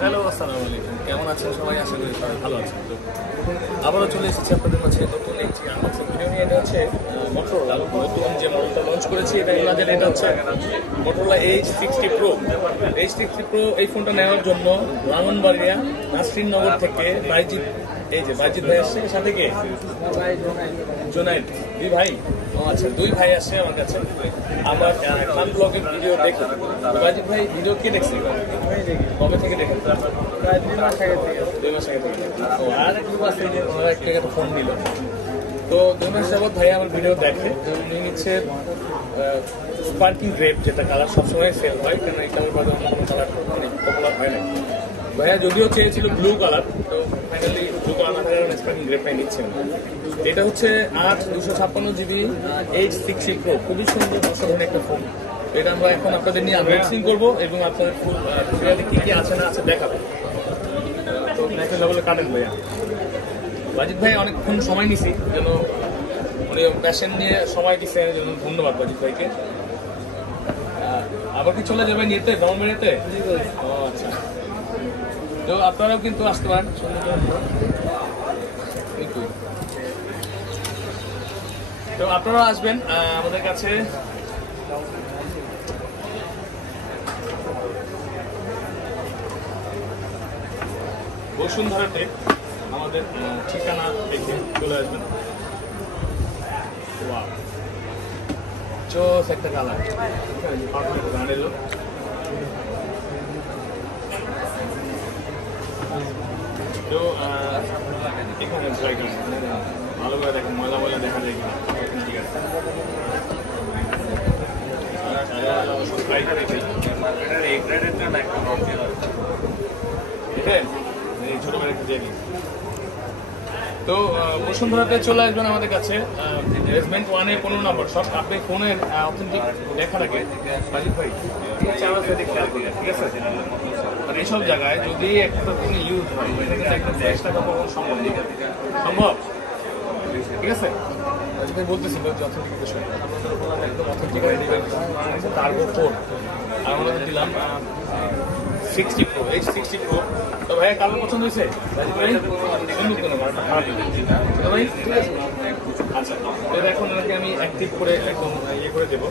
Hello, আসসালামু আলাইকুম। কেমন আছেন সবাই? আশা করি সবাই ভালো আছেন। তো আবারও চলে এসেছি আপনাদের মাঝে নতুন একটি আনবক্সিং ভিডিও নিয়ে। এটা হচ্ছে মোটরোলা নতুন যে মডেলটা লঞ্চ করেছি, এটা হচ্ছে Motorola H60 Pro। H60 Pro এই ফোনটা নেওয়ার জন্য ব্রাহ্মণবাড়িয়া নাসরিননগর থেকে বাইজিৎ ভাই আসছে। সাথে কে? জোনাইদ। দুই ভাই? ও আচ্ছা, দুই ভাই আসছে আমার কাছে। আমার খান ব্লগের ভিডিও দেখে বাইজিৎ ভাই ভিডিও কে দেখছে? কবে থেকে দেখেন? প্রায় 2 মাস আগে থেকে। 2 মাস আগে থেকে। ও আর একটু আছে যে ওনারা একটা ফোন দিল। তো 2 মাস যাবত ভাই আমার ভিডিও দেখে। তো উনি নিচ্ছে স্পার্কিং গ্রেপ, যেটা কালার সবসময় সেল হয়, কারণ এই কালার বাদে অন্য কোনো কালার পপুলার হয় না। ভাইয়া যদিও চেয়েছিল ব্লু কালার, তো ফাইনালি ব্লু কালার না থাকার স্পার্কিং গ্রেপটাই নিচ্ছে। এটা হচ্ছে 8/256 GB H60 Pro, খুবই সুন্দর অসাধারণ একটা ফোন। এটা আমরা এখন আপনাদের নিয়ে আনবক্সিং করবো এবং আপনাদের ফুল কি কি আছে না আছে দেখাবো। তো দেখে বলে কাটেন ভাইয়া। বাজিৎ ভাই অনেকক্ষণ সময় নিছি, যেন উনি প্যাশন নিয়ে সময় দিচ্ছে, এর জন্য ধন্যবাদ বাজিৎ ভাইকে। আবার কি চলে যাবেন ইয়েতে, ব্রাহ্মণবাড়িয়াতে? ও আচ্ছা, তো আপনারাও কিন্তু আসতে পারেন। তো আপনারা আসবেন আমাদের কাছে। বসুন্ধরাতে আমাদের ঠিকানা দেখে চলে আসবেন। চোস একটা কালার গান এলো। তো এখানে ভালো করে দেখেন, ময়লা ময়লা দেখা যায় কিনা। ঠিক আছে, ছোট করে একটা দিয়ে দিই। তো বসুন্ধরাতে চলে আসবেন আমাদের কাছে। রেসমেন্ট 1-এ 15 নম্বর সব। আপনি ফোনের অথেন্টিক দেখার আগে বাজিৎ ভাই ঠিক আছে, আর এইসব জায়গায় যদি একটা ফোন ইউজ হয়, এটা কিন্তু একটা 10 টাকা পাওয়া সম্ভব। ঠিক আছে, বাজিৎ ভাই বলতেছিল যে অথেন্টিকেশন একদম অথেন্টিক তারপর ফোন। আর আমরা দিলাম 60 Pro, H60 Pro। তো ভাইয়া কালার পছন্দ হয়েছে? ভাই আচ্ছা, এখন ওনাকে আমি অ্যাক্টিভ করে একদম ইয়ে করে দেবো।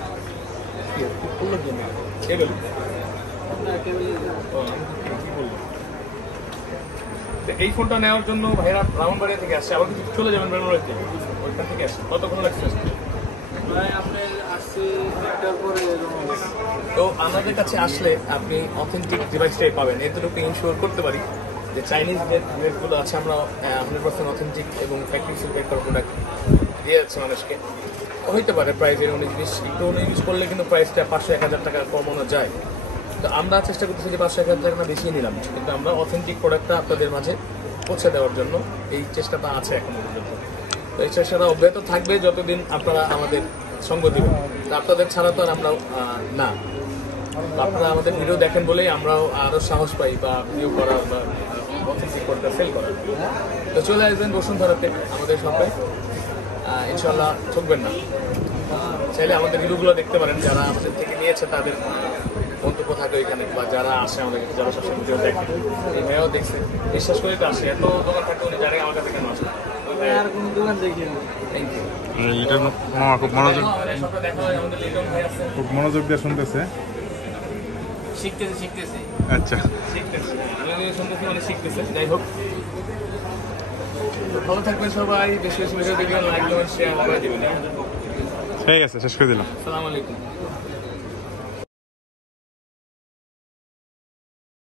এই ফোনটা নেওয়ার জন্য ভাইরা ব্রাহ্মণবাড়িয়া থেকে আসছে, আবার কিছু চলে যাবেন ব্রাহ্মণবাড়িয়াতে, ওইখান থেকে আসছে। কতক্ষণ লাগছে? তো আমাদের কাছে আসলে আপনি অথেন্টিক ডিভাইসটাই পাবেন। এতটুকু ইনশিওর করতে পারি যে চাইনিজ গ্রেডগুলো আছে, আমরা 100% অথেন্টিক এবং ফ্যাক্টরি সিলভেট করা প্রোডাক্ট দিয়ে যাচ্ছে মানুষকে। হইতে পারে প্রাইসের 19-20 একটু 19 করলে কিন্তু প্রাইসটা 500-1000 টাকা কমানো যায়। তো আমরা চেষ্টা করতেছি যে 500-1000 টাকা না বেশি নিলাম, কিন্তু আমরা অথেন্টিক প্রোডাক্টটা আপনাদের মাঝে পৌঁছে দেওয়ার জন্য এই চেষ্টাটা আছে এখনো পর্যন্ত। তো এই চেষ্টাটা অব্যাহত থাকবে যতদিন আপনারা আমাদের সঙ্গ দিবেন। আপনাদের ছাড়া তো আর আমরাও না। আপনারা আমাদের ভিডিও দেখেন বলেই আমরাও আরও সাহস পাই বা ভিডিও করার বা অথেন্টিক প্রোডাক্ট সেল করার। তো চলে আসবেন বসুন্ধরাতে আমাদের সবাই, ইনশাল্লাহ ঠকবেন না। চাইলে আমাদের ভিডিওগুলো দেখতে পারেন, যারা আমাদের থেকে নিয়েছে তাদের মন্তব্য থাকে ওইখানে, বা যারা আসে আমাদের যারা সবসময় ভিডিও দেখে। এই ভাইয়াও দেখছে, বিশ্বাস করে তো আসে। এত দোকান থাকে উনি জানে আমার কাছে কেন আসে। আর কোনো দোকান দেখি না। Thank you. খুব মনোযোগ দিয়ে শুনতেছে। শিখতেছে। আচ্ছা, শিখতেছে, শিখতেছে। যাই হোক, ভালো থাকবেন সবাই। বেশি বেশি ভিডিও দেখবেন, লাইক কমেন্ট শেয়ার করে দেবেন। ঠিক আছে, শেষ করে দিলাম। আসসালামু আলাইকুম।